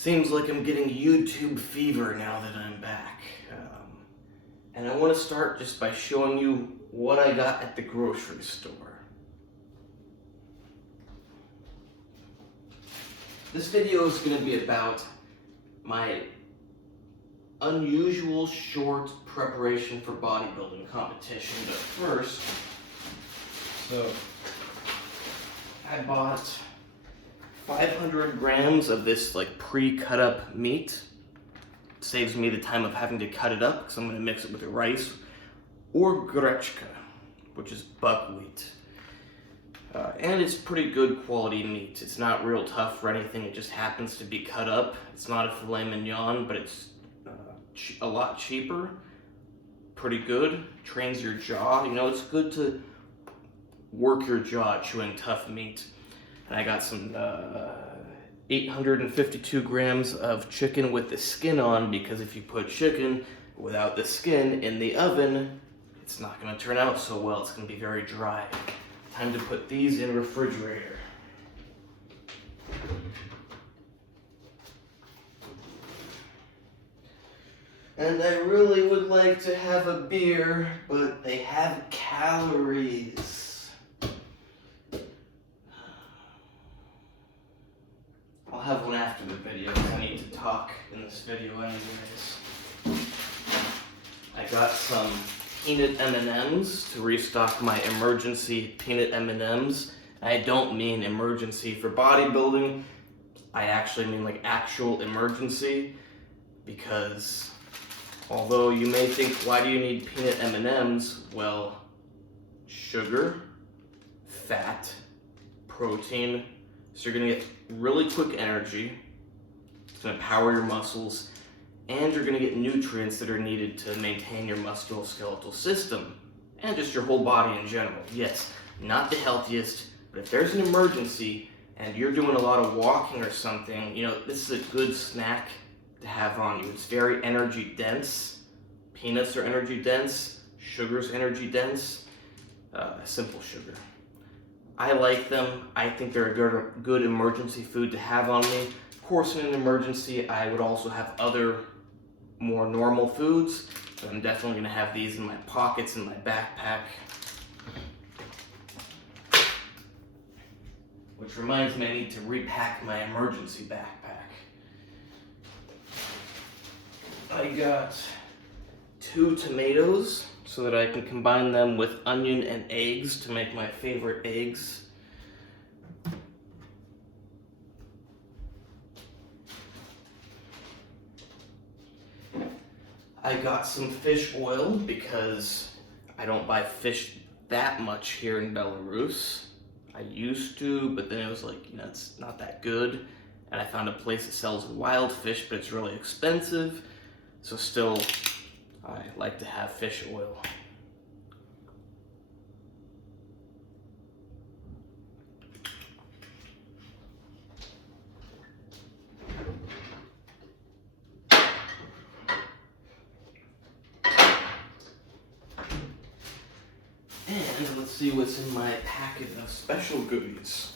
Seems like I'm getting YouTube fever now that I'm back. And I want to start just by showing you what I got at the grocery store. This video is going to be about my unusual short preparation for bodybuilding competition. But first, I bought 500 grams of this pre-cut up meat. It saves me the time of having to cut it up because I'm going to mix it with rice or grechka, which is buckwheat. And it's pretty good quality meat. It's not real tough or anything, it just happens to be cut up. It's not a filet mignon, but it's a lot cheaper. Pretty good, trains your jaw. You know, it's good to work your jaw chewing tough meat. And I got some 852 grams of chicken with the skin on, because if you put chicken without the skin in the oven, it's not going to turn out so well. It's going to be very dry. Time to put these in refrigerator. And I really would like to have a beer, but they have calories. I'll have one after the video because I need to talk in this video anyways. I got some peanut M&Ms to restock my emergency peanut M&Ms. I don't mean emergency for bodybuilding. I actually mean actual emergency, because although you may think, why do you need peanut M&Ms? Well, sugar, fat, protein. So you're gonna get really quick energy. It's gonna power your muscles, and you're gonna get nutrients that are needed to maintain your musculoskeletal system and just your whole body in general. Yes, not the healthiest, but if there's an emergency and you're doing a lot of walking or something, you know, this is a good snack to have on you. It's very energy dense. Peanuts are energy dense. Sugar's energy dense. Simple sugar. I like them. I think they're a good emergency food to have on me. Of course, in an emergency, I would also have other more normal foods, but I'm definitely going to have these in my pockets, in my backpack. Which reminds me, I need to repack my emergency backpack. I got 2 tomatoes, so that I can combine them with onion and eggs to make my favorite eggs. I got some fish oil because I don't buy fish that much here in Belarus. I used to, but then it was it's not that good. And I found a place that sells wild fish, but it's really expensive. So still, I like to have fish oil. And let's see what's in my packet of special goodies.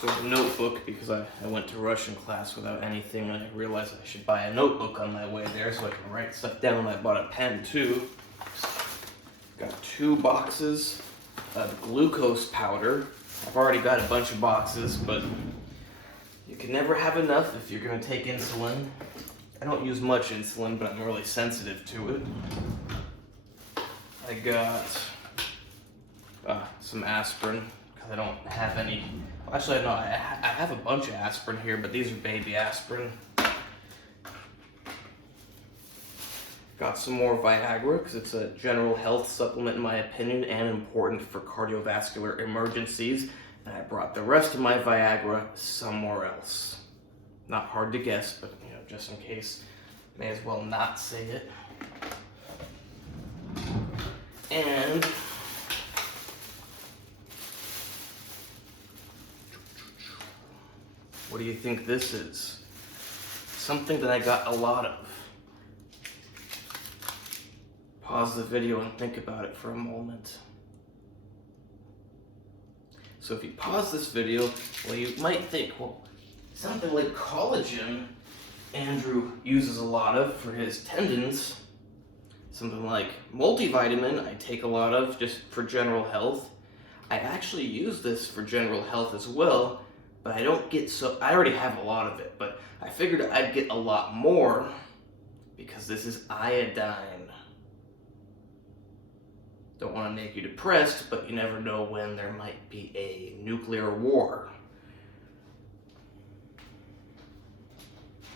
So a notebook, because I went to Russian class without anything, and I realized I should buy a notebook on my way there so I can write stuff down. I bought a pen too. Got 2 boxes of glucose powder. I've already got a bunch of boxes, but you can never have enough if you're going to take insulin. I don't use much insulin, but I'm really sensitive to it. I got some aspirin, because I don't have any. Actually, no, I have a bunch of aspirin here, but these are baby aspirin. Got some more Viagra, because it's a general health supplement in my opinion, and important for cardiovascular emergencies. And I brought the rest of my Viagra somewhere else. Not hard to guess, but just in case, may as well not say it. And what do you think this is? Something that I got a lot of. Pause the video and think about it for a moment. So if you pause this video, well, you might think, well, something like collagen Andrew uses a lot of for his tendons. Something like multivitamin I take a lot of just for general health. I actually use this for general health as well, but I don't get I already have a lot of it, but I figured I'd get a lot more because this is iodine. Don't want to make you depressed, but you never know when there might be a nuclear war.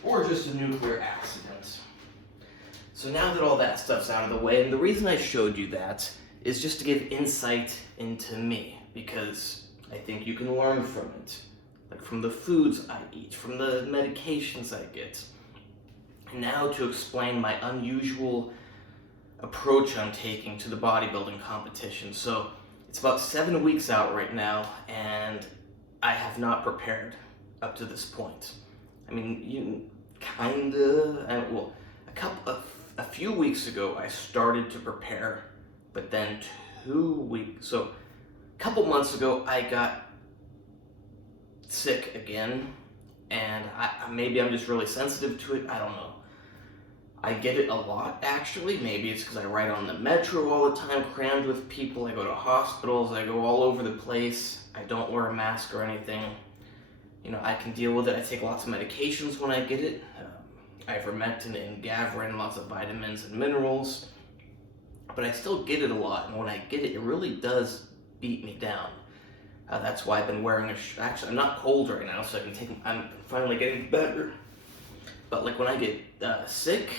Or just a nuclear accident. So now that all that stuff's out of the way, and the reason I showed you that is just to give insight into me, because I think you can learn from it. Like from the foods I eat, from the medications I get. And now to explain my unusual approach I'm taking to the bodybuilding competition. So it's about 7 weeks out right now, and I have not prepared up to this point. I mean, you kinda, well, a few weeks ago I started to prepare, but then so a couple months ago I got sick again, and maybe I'm just really sensitive to it, I don't know. I get it a lot, actually. Maybe it's because I ride on the metro all the time, crammed with people. I go to hospitals. I go all over the place. I don't wear a mask or anything. You know, I can deal with it. I take lots of medications when I get it. Ivermectin and Gavrin, lots of vitamins and minerals. But I still get it a lot, and when I get it, it really does beat me down. That's why I've been wearing actually, I'm not cold right now, so I can take. I'm finally getting better. But like when I get sick,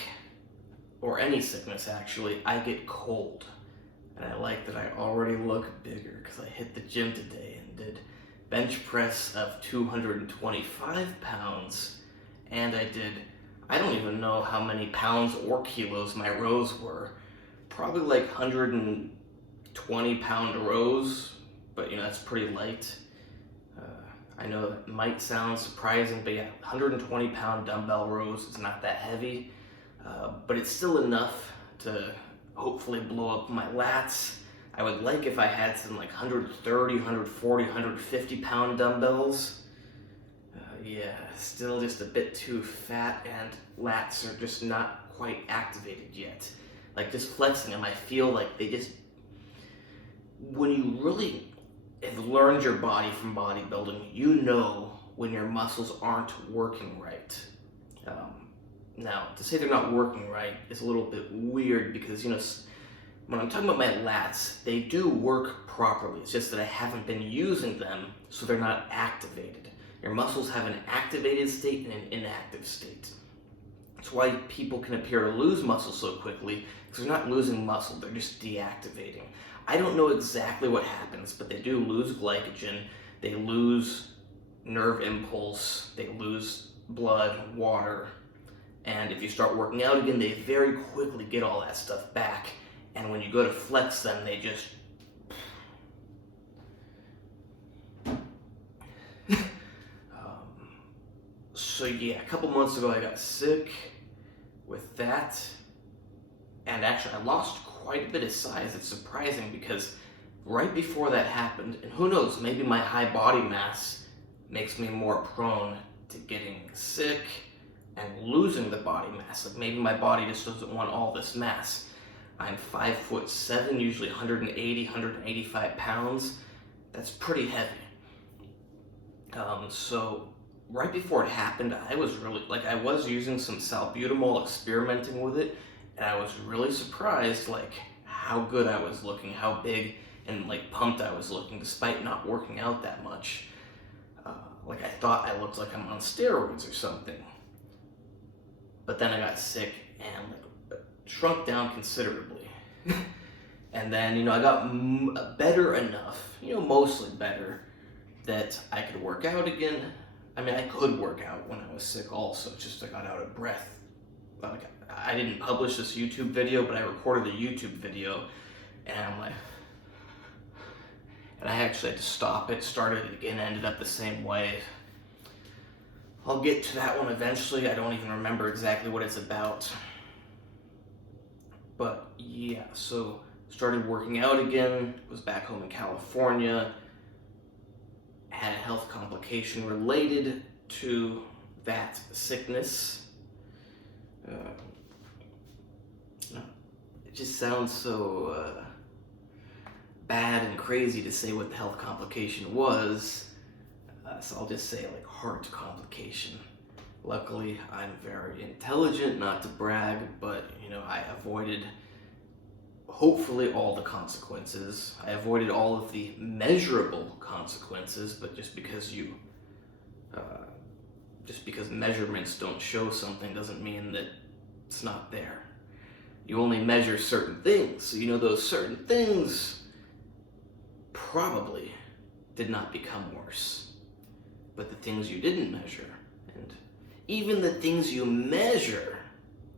or any sickness actually, I get cold. And I like that I already look bigger because I hit the gym today and did bench press of 225 pounds. And I don't even know how many pounds or kilos my rows were. Probably like 120 pound rows, but you know, that's pretty light. I know that might sound surprising, but yeah, 120 pound dumbbell rows is not that heavy, but it's still enough to hopefully blow up my lats. I would like if I had some like 130, 140, 150 pound dumbbells. Yeah, still just a bit too fat, and lats are just not quite activated yet. Like just flexing them, I feel like they just, when you really have learned your body from bodybuilding, you know when your muscles aren't working right. Now, to say they're not working right is a little bit weird because, you know, when I'm talking about my lats, they do work properly. It's just that I haven't been using them, so they're not activated. Your muscles have an activated state and an inactive state. That's why people can appear to lose muscle so quickly, because they're not losing muscle, they're just deactivating. I don't know exactly what happens, but they do lose glycogen, they lose nerve impulse, they lose blood, water, and if you start working out again, they very quickly get all that stuff back, and when you go to flex them, they just so yeah, a couple months ago I got sick with that, and actually I lost quite a bit of size. It's surprising because right before that happened, and who knows, maybe my high body mass makes me more prone to getting sick and losing the body mass. Like maybe my body just doesn't want all this mass. I'm 5'7", usually 180, 185 pounds. That's pretty heavy. So right before it happened, I was really, I was using some salbutamol, experimenting with it, and I was really surprised, how good I was looking, how big and, pumped I was looking, despite not working out that much. I thought I looked like I'm on steroids or something. But then I got sick and, shrunk down considerably. And then, I got better enough, mostly better, that I could work out again. I mean, I could work out when I was sick also, it's just I got out of breath. I didn't publish this YouTube video, but I recorded a YouTube video, and I'm like, and I actually had to stop it, started it again, ended up the same way. I'll get to that one eventually. I don't even remember exactly what it's about. But yeah, so started working out again, was back home in California, had a health complication related to that sickness, It just sounds so bad and crazy to say what the health complication was, so I'll just say like heart complication. Luckily, I'm very intelligent, not to brag, but I avoided hopefully all the consequences. I avoided all of the measurable consequences, but just because measurements don't show something doesn't mean that it's not there. You only measure certain things, so those certain things probably did not become worse. But the things you didn't measure, and even the things you measure,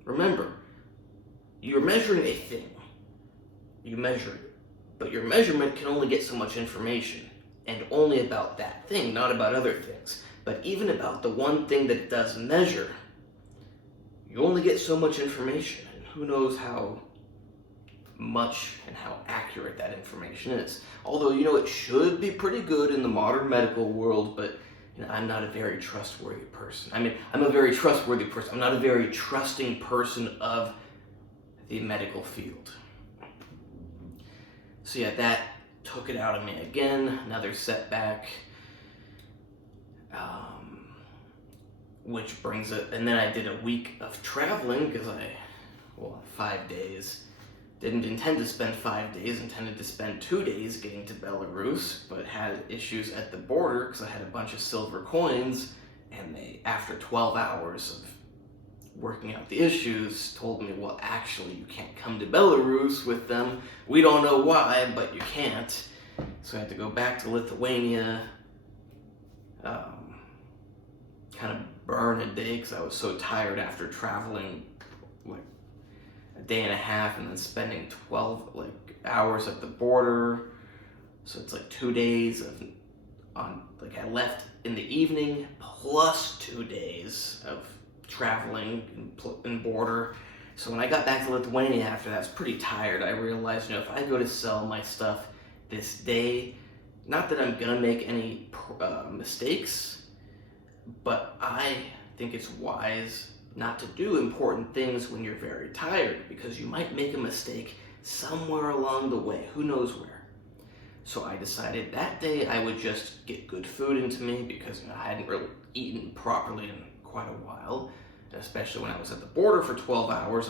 remember, you're measuring a thing. You measure it, but your measurement can only get so much information, and only about that thing, not about other things. But even about the one thing that it does measure, you only get so much information, and who knows how much and how accurate that information is. Although, it should be pretty good in the modern medical world, but I'm not a very trustworthy person. I mean, I'm a very trustworthy person. I'm not a very trusting person of the medical field. So yeah, that took it out of me again. Another setback. Which brings it, and then I did a week of traveling because 5 days. Didn't intend to spend 5 days, intended to spend 2 days getting to Belarus, but had issues at the border because I had a bunch of silver coins, and they, after 12 hours of working out the issues, told me, well, actually, you can't come to Belarus with them. We don't know why, but you can't. So I had to go back to Lithuania, kind of burn a day because I was so tired after traveling like a day and a half and then spending 12 hours at the border. So it's like 2 days I left in the evening plus 2 days of traveling in border. So when I got back to Lithuania after that, I was pretty tired. I realized, if I go to sell my stuff this day, not that I'm gonna make any mistakes, but I think it's wise not to do important things when you're very tired, because you might make a mistake somewhere along the way, who knows where. So I decided that day I would just get good food into me, because I hadn't really eaten properly in quite a while, especially when I was at the border for 12 hours.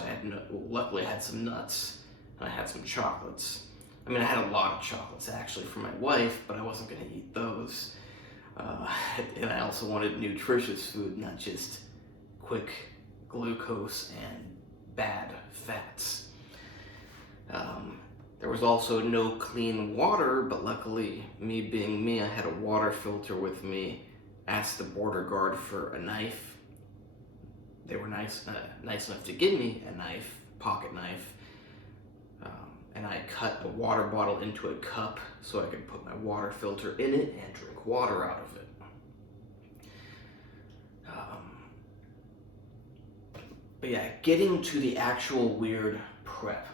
Luckily I had some nuts, and I had some chocolates. I mean, I had a lot of chocolates actually for my wife, but I wasn't going to eat those. And I also wanted nutritious food, not just quick glucose and bad fats. There was also no clean water, but luckily, me being me, I had a water filter with me. Asked the border guard for a knife. They were nice enough to give me a knife, pocket knife. And I cut a water bottle into a cup so I could put my water filter in it and drink water out of it. But yeah, getting to the actual weird prep.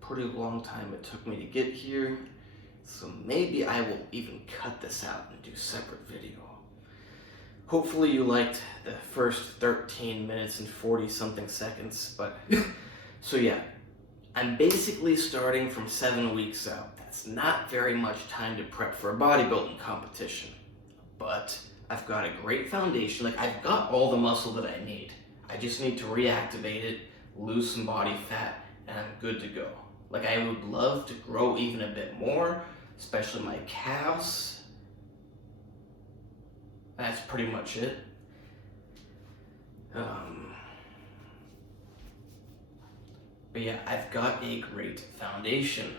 Pretty long time it took me to get here, so maybe I will even cut this out and do a separate video. Hopefully you liked the first 13 minutes and 40 something seconds, but so yeah, I'm basically starting from 7 weeks out. That's not very much time to prep for a bodybuilding competition, but I've got a great foundation. I've got all the muscle that I need. I just need to reactivate it, lose some body fat, and I'm good to go. I would love to grow even a bit more, especially my calves. That's pretty much it. But yeah, I've got a great foundation.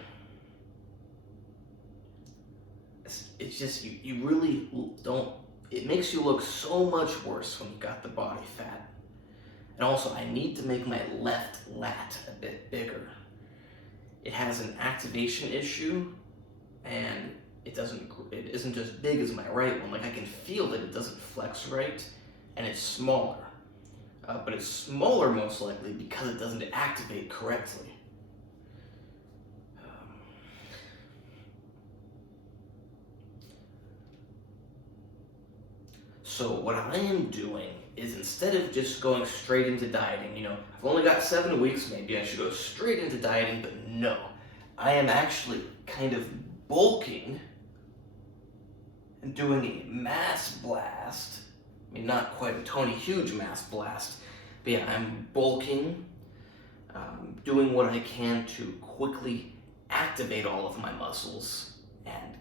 It's just, you really don't, it makes you look so much worse when you've got the body fat. And also, I need to make my left lat a bit bigger. It has an activation issue, and it isn't as big as my right one. I can feel that it doesn't flex right, and it's smaller. But it's smaller most likely because it doesn't activate correctly. So what I am doing is, instead of just going straight into dieting, I've only got 7 weeks, maybe I should go straight into dieting, but no. I am actually kind of bulking and doing a mass blast. I mean, not quite a Tony Huge mass blast, but yeah, I'm bulking, doing what I can to quickly activate all of my muscles, and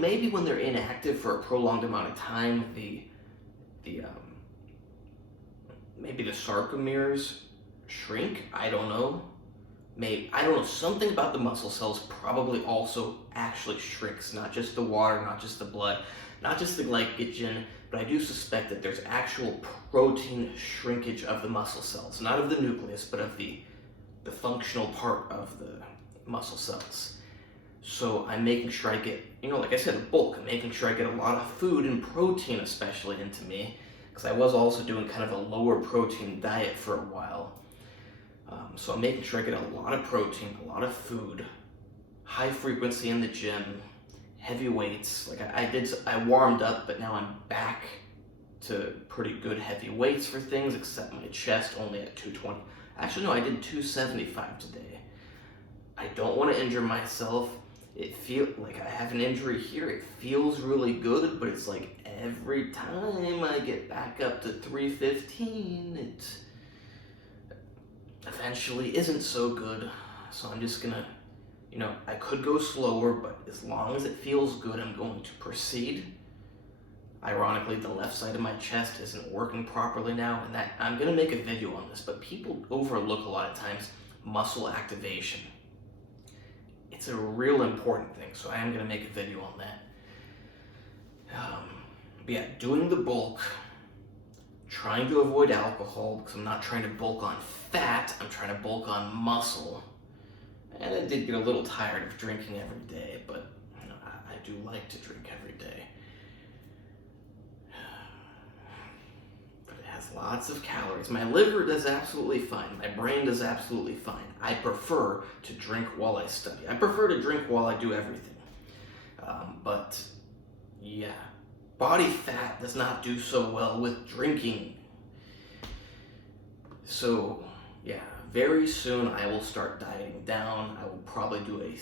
maybe when they're inactive for a prolonged amount of time, maybe the sarcomeres shrink. I don't know. Something about the muscle cells probably also actually shrinks, not just the water, not just the blood, not just the glycogen, but I do suspect that there's actual protein shrinkage of the muscle cells, not of the nucleus, but of the functional part of the muscle cells. So I'm making sure I get, like I said, a bulk. I'm making sure I get a lot of food and protein especially into me, because I was also doing kind of a lower protein diet for a while. So I'm making sure I get a lot of protein, a lot of food, high frequency in the gym, heavy weights. Like I warmed up, but now I'm back to pretty good heavy weights for things, except my chest only at 220. Actually, no, I did 275 today. I don't want to injure myself. It feels like I have an injury here. It feels really good, but it's like every time I get back up to 315, it eventually isn't so good. So I'm just gonna, I could go slower, but as long as it feels good, I'm going to proceed. Ironically, the left side of my chest isn't working properly now, and that I'm gonna make a video on this, but people overlook a lot of times muscle activation. It's a real important thing, so I am gonna make a video on that. But yeah, doing the bulk, trying to avoid alcohol, because I'm not trying to bulk on fat, I'm trying to bulk on muscle. And I did get a little tired of drinking every day, but I do like to drink every day. But it has lots of calories. My liver does absolutely fine. My brain does absolutely fine. I prefer to drink while I study. I prefer to drink while I do everything. But yeah, body fat does not do so well with drinking. So yeah, very soon I will start dieting down. I will probably do a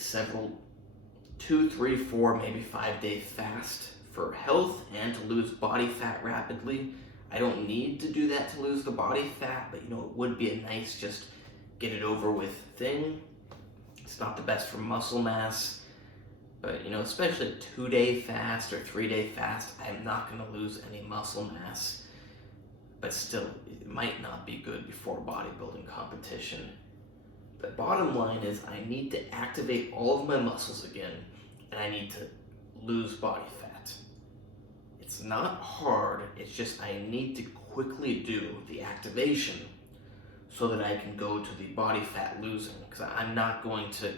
2, 3, 4, maybe 5-day fast for health and to lose body fat rapidly. I don't need to do that to lose the body fat, but it would be a nice just get it over with thing. It's not the best for muscle mass, but especially a 2-day fast or 3-day fast, I'm not going to lose any muscle mass. But still, it might not be good before bodybuilding competition. The bottom line is I need to activate all of my muscles again, and I need to lose body fat. It's not hard, it's just I need to quickly do the activation so that I can go to the body fat losing, because I'm not going to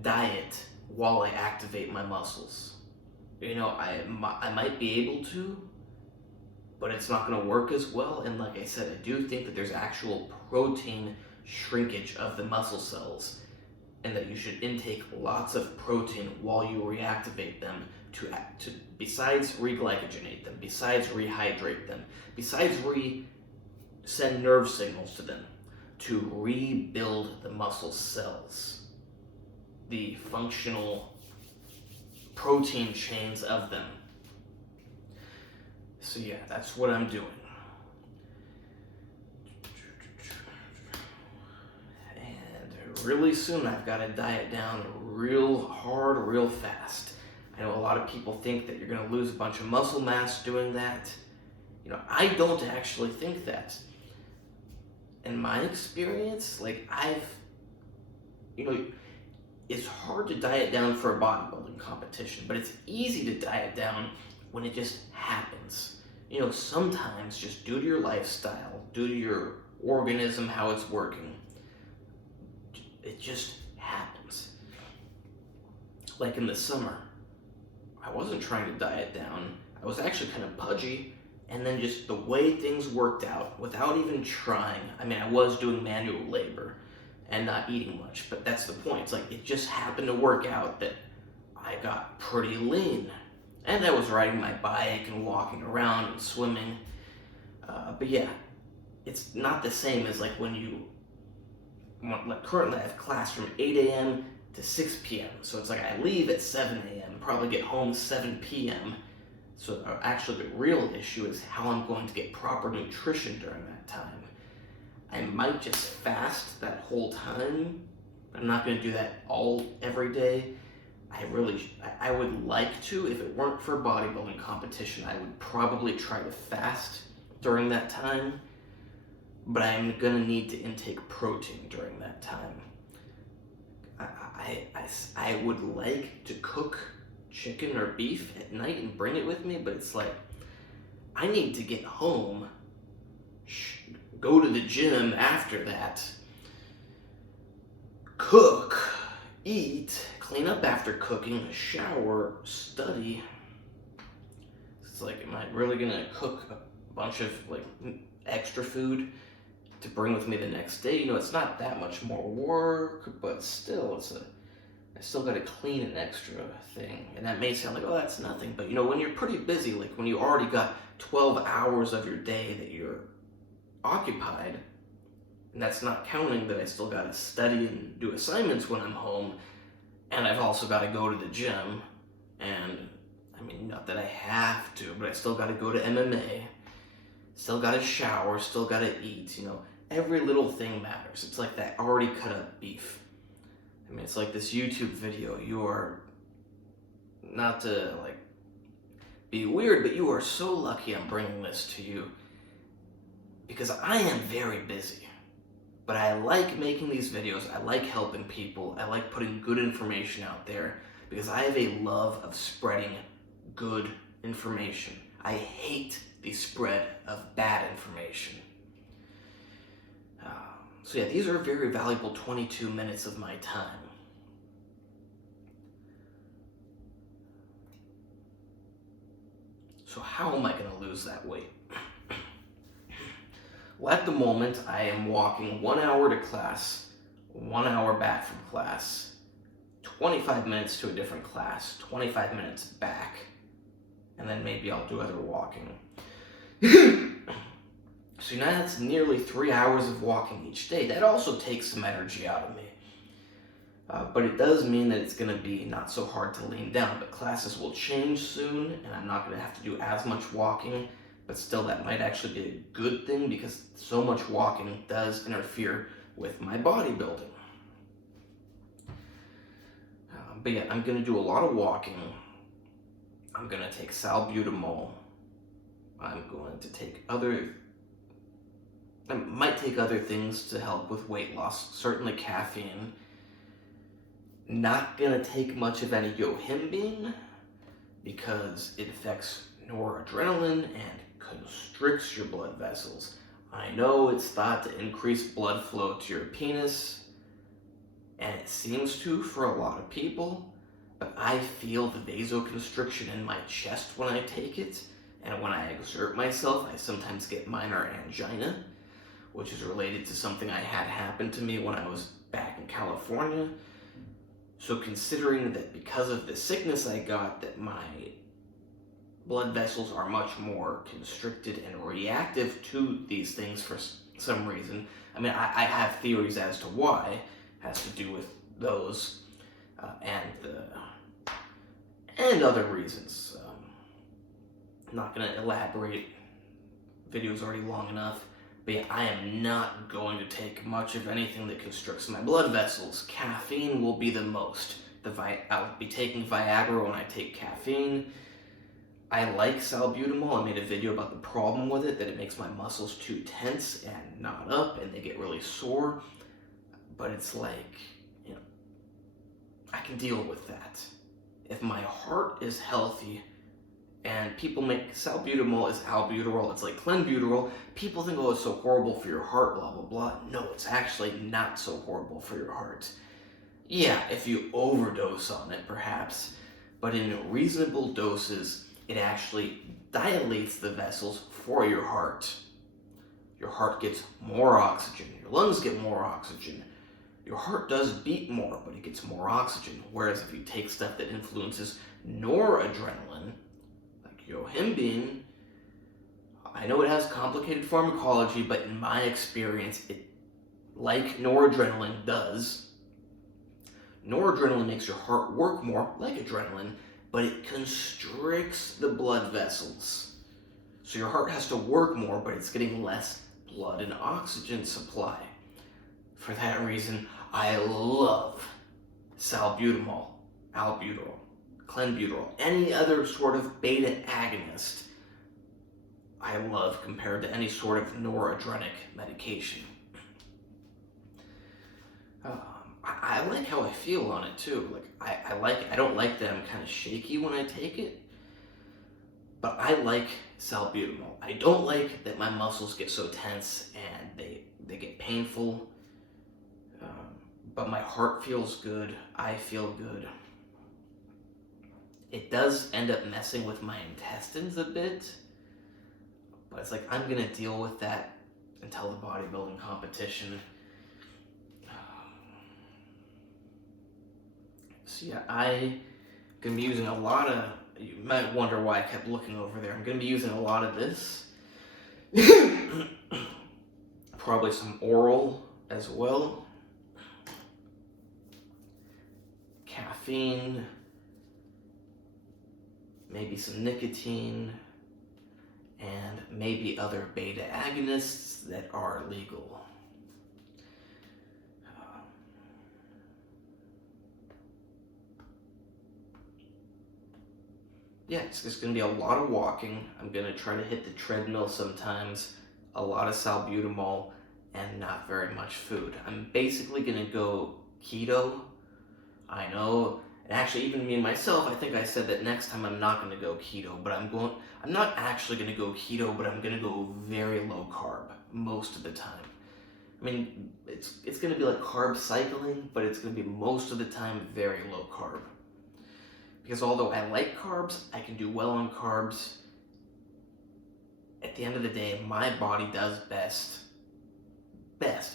diet while I activate my muscles. I might be able to, but it's not going to work as well. And like I said, I do think that there's actual protein shrinkage of the muscle cells, and that you should intake lots of protein while you reactivate them to besides reglycogenate them, besides rehydrate them, besides send nerve signals to them, to rebuild the muscle cells, the functional protein chains of them. So yeah, that's what I'm doing. And really soon I've got to diet down real hard, real fast. I know a lot of people think that you're going to lose a bunch of muscle mass doing that. I don't actually think that. In my experience, it's hard to diet down for a bodybuilding competition, but it's easy to diet down when it just happens. Sometimes just due to your lifestyle, due to your organism, how it's working, it just happens. Like in the summer, I wasn't trying to diet down. I was actually kind of pudgy, and then just the way things worked out without even trying. I mean, I was doing manual labor and not eating much, but that's the point. It's like it just happened to work out that I got pretty lean. And I was riding my bike and walking around and swimming. But yeah, it's not the same as like like currently I have class from 8 a.m. to 6 p.m. So it's like I leave at 7 a.m., probably get home 7 p.m. So actually the real issue is how I'm going to get proper nutrition during that time. I might just fast that whole time. I'm not going to do that every day. I would like to. If it weren't for bodybuilding competition, I would probably try to fast during that time. But I'm going to need to intake protein during that time. I would like to cook chicken or beef at night and bring it with me, but it's like, I need to get home, go to the gym after that, cook, eat, clean up after cooking, shower, study. It's like, am I really gonna cook a bunch of like extra food to bring with me the next day? You know, it's not that much more work, but still, I still gotta clean an extra thing. And that may sound like, oh, that's nothing, but you know, when you're pretty busy, like when you already got 12 hours of your day that you're occupied, and that's not counting that I still gotta study and do assignments when I'm home, and I've also gotta go to the gym, and I mean, not that I have to, but I still gotta go to MMA, still gotta shower, still gotta eat, you know, every little thing matters. It's like that already cut up beef. I mean, it's like this YouTube video. You are, not to like be weird, but you are so lucky I'm bringing this to you because I am very busy. But I like making these videos. I like helping people. I like putting good information out there because I have a love of spreading good information. I hate the spread of bad information. So yeah, these are very valuable 22 minutes of my time. So how am I going to lose that weight? Well, at the moment, I am walking 1 hour to class, 1 hour back from class, 25 minutes to a different class, 25 minutes back, and then maybe I'll do other walking. So now that's nearly 3 hours of walking each day. That also takes some energy out of me. But it does mean that it's going to be not so hard to lean down. But classes will change soon, and I'm not going to have to do as much walking. But still, that might actually be a good thing because so much walking does interfere with my bodybuilding. But yeah, I'm going to do a lot of walking. I'm going to take salbutamol. I'm going to take I might take other things to help with weight loss, certainly caffeine. Not gonna take much of any yohimbine because it affects noradrenaline and constricts your blood vessels. I know it's thought to increase blood flow to your penis, and it seems to for a lot of people, but I feel the vasoconstriction in my chest when I take it, and when I exert myself, I sometimes get minor angina, which is related to something I had happen to me when I was back in California. So considering that because of the sickness I got, that my blood vessels are much more constricted and reactive to these things for some reason. I mean, I have theories as to why. It has to do with those and other reasons. I'm not going to elaborate. The video's already long enough. But yeah, I am not going to take much of anything that constricts my blood vessels. Caffeine will be the most. I'll be taking Viagra when I take caffeine. I like salbutamol. I made a video about the problem with it, that it makes my muscles too tense and knot up, and they get really sore. But it's like, you know, I can deal with that. If my heart is healthy, and people make salbutamol is albuterol, it's like clenbuterol. People think, oh, it's so horrible for your heart, blah, blah, blah. No, it's actually not so horrible for your heart. Yeah, if you overdose on it, perhaps, but in reasonable doses, it actually dilates the vessels for your heart. Your heart gets more oxygen, your lungs get more oxygen. Your heart does beat more, but it gets more oxygen. Whereas if you take stuff that influences noradrenaline, video. Him being, I know it has complicated pharmacology, but in my experience, it, like noradrenaline does, noradrenaline makes your heart work more like adrenaline, but it constricts the blood vessels. So your heart has to work more, but it's getting less blood and oxygen supply. For that reason, I love salbutamol, albuterol, clenbuterol, any other sort of beta agonist I love compared to any sort of noradrenic medication. I like how I feel on it too. Like I like it. I don't like that I'm kind of shaky when I take it, but I like salbutamol. I don't like that my muscles get so tense and they get painful, but my heart feels good. I feel good. It does end up messing with my intestines a bit, but it's like I'm gonna deal with that until the bodybuilding competition. So yeah, I'm gonna be using a lot of, you might wonder why I kept looking over there. I'm gonna be using a lot of this. Probably some oral as well. Caffeine. Maybe some nicotine. And maybe other beta agonists that are legal. Yeah, it's just going to be a lot of walking. I'm going to try to hit the treadmill sometimes, a lot of salbutamol, and not very much food. I'm basically going to go keto. I know, and actually even me myself, I think I said that next time I'm not going to go keto, but I'm not actually going to go keto, but I'm going to go very low carb most of the time. I mean, it's going to be like carb cycling, but it's going to be most of the time very low carb. Because although I like carbs, I can do well on carbs. At the end of the day, my body does best.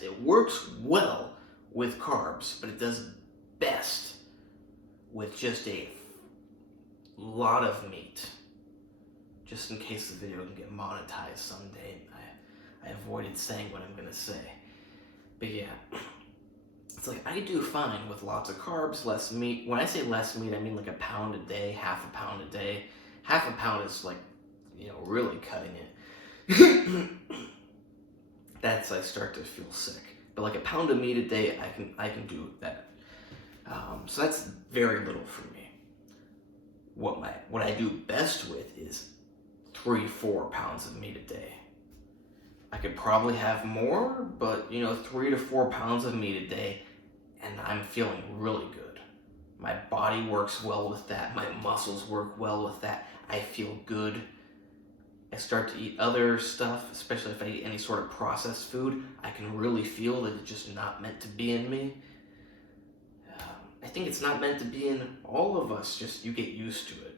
It works well with carbs, but it does best with just a lot of meat. Just in case the video can get monetized someday. I avoided saying what I'm going to say. But yeah. It's like, I do fine with lots of carbs, less meat. When I say less meat, I mean like a pound a day, half a pound a day. Half a pound is like, really cutting it. That's, I start to feel sick. But like a pound of meat a day, I can do that. So that's very little for me. What I do best with is 3-4 pounds of meat a day. I could probably have more, but 3 to 4 pounds of meat a day, and I'm feeling really good. My body works well with that. My muscles work well with that. I feel good. I start to eat other stuff, especially if I eat any sort of processed food. I can really feel that it's just not meant to be in me. I think it's not meant to be in all of us, just you get used to it.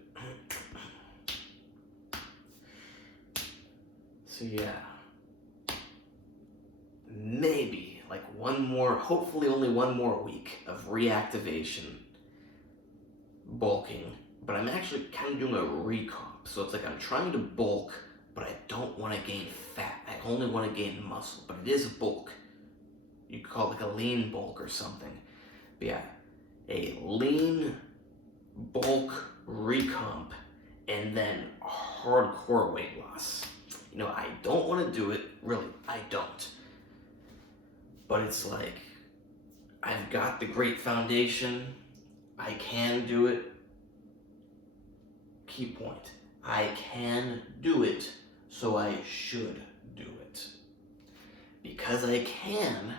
So yeah. Maybe like hopefully only one more week of reactivation, bulking, but I'm actually kind of doing a recomp. So it's like I'm trying to bulk, but I don't want to gain fat. I only want to gain muscle, but it is a bulk. You could call it like a lean bulk or something. But yeah, a lean bulk recomp and then hardcore weight loss. I don't want to do it, really, I don't. But it's like, I've got the great foundation, I can do it. Key point, I can do it, so I should do it. Because I can,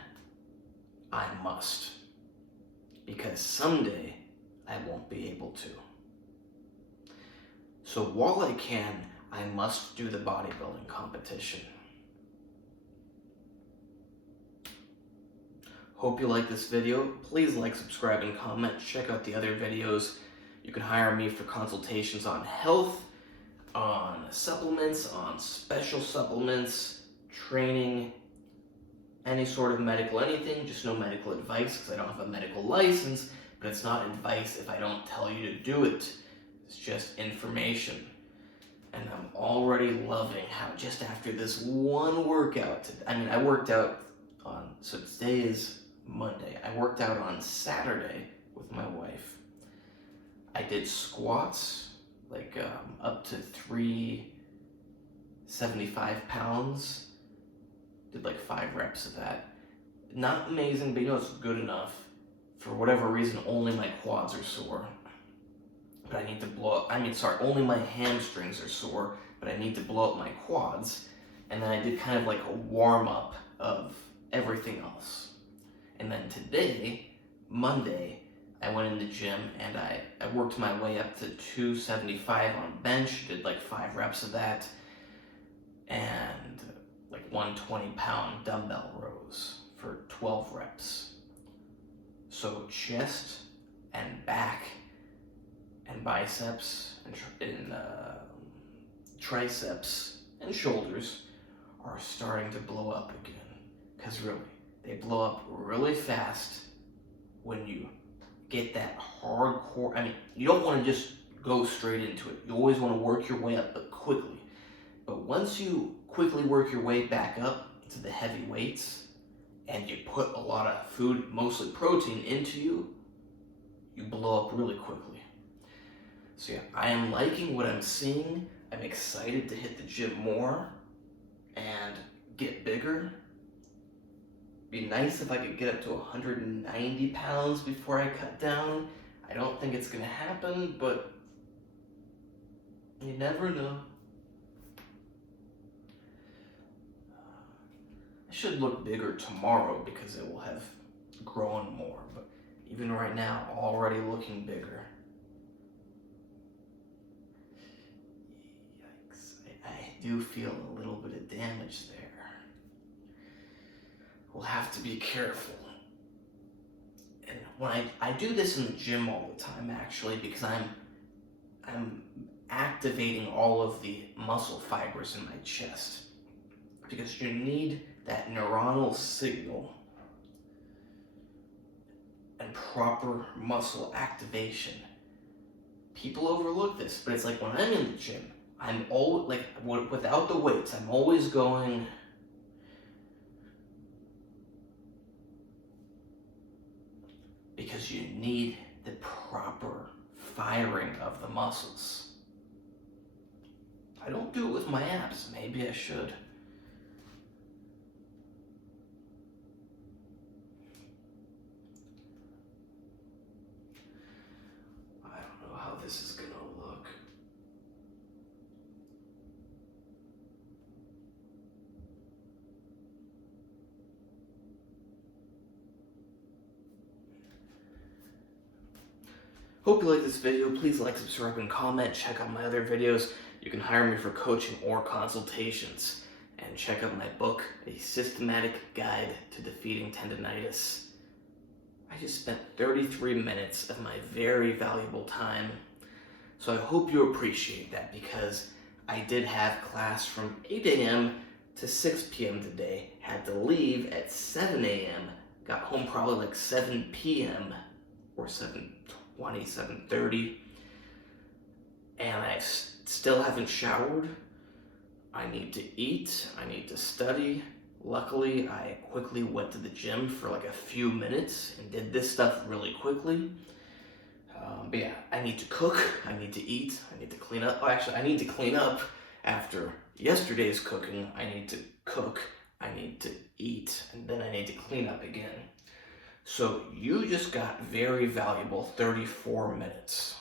I must. Because someday, I won't be able to. So while I can, I must do the bodybuilding competition. Hope you like this video. Please like, subscribe, and comment. Check out the other videos. You can hire me for consultations on health, on supplements, on special supplements, training, any sort of medical anything. Just no medical advice because I don't have a medical license, but it's not advice if I don't tell you to do it. It's just information. And I'm already loving how just after this one workout, I worked out on, so today is Monday. I worked out on Saturday with my wife. I did squats, like up to 375 pounds. Did like 5 reps of that. Not amazing, but it's good enough. For whatever reason, only my quads are sore. But I need to blow up, only my hamstrings are sore, but I need to blow up my quads. And then I did kind of like a warm up of everything else. And then today, Monday, I went in the gym and I worked my way up to 275 on bench, did like 5 reps of that, and like 120-pound dumbbell rows for 12 reps. So chest and back and biceps and triceps and shoulders are starting to blow up again. Because really, they blow up really fast when you get that hardcore. You don't want to just go straight into it. You always want to work your way up, but quickly. But once you quickly work your way back up to the heavy weights and you put a lot of food, mostly protein, into you, you blow up really quickly. So yeah, I am liking what I'm seeing. I'm excited to hit the gym more and get bigger. Be nice if I could get up to 190 pounds before I cut down. I don't think it's gonna happen, but you never know. I should look bigger tomorrow because it will have grown more, but even right now, already looking bigger. Yikes, I do feel a little bit of damage there. We'll have to be careful. And when I do this in the gym all the time, actually, because I'm activating all of the muscle fibers in my chest. Because you need that neuronal signal and proper muscle activation. People overlook this, but it's like when I'm in the gym, I'm always, like, without the weights, I'm always going because you need the proper firing of the muscles. I don't do it with my abs. Maybe I should. I don't know how this is gonna look. Hope you like this video. Please like, subscribe, and comment. Check out my other videos. You can hire me for coaching or consultations. And check out my book, A Systematic Guide to Defeating Tendonitis. I just spent 33 minutes of my very valuable time. So I hope you appreciate that, because I did have class from 8 a.m. to 6 p.m. today. Had to leave at 7 a.m. Got home probably like 7 p.m. or 7:20, 7:30. And I still haven't showered. I need to eat. I need to study. Luckily, I quickly went to the gym for like a few minutes and did this stuff really quickly. But yeah, I need to cook. I need to eat. I need to clean up. Oh, actually, I need to clean up after yesterday's cooking. I need to cook. I need to eat. And then I need to clean up again. So you just got very valuable 34 minutes.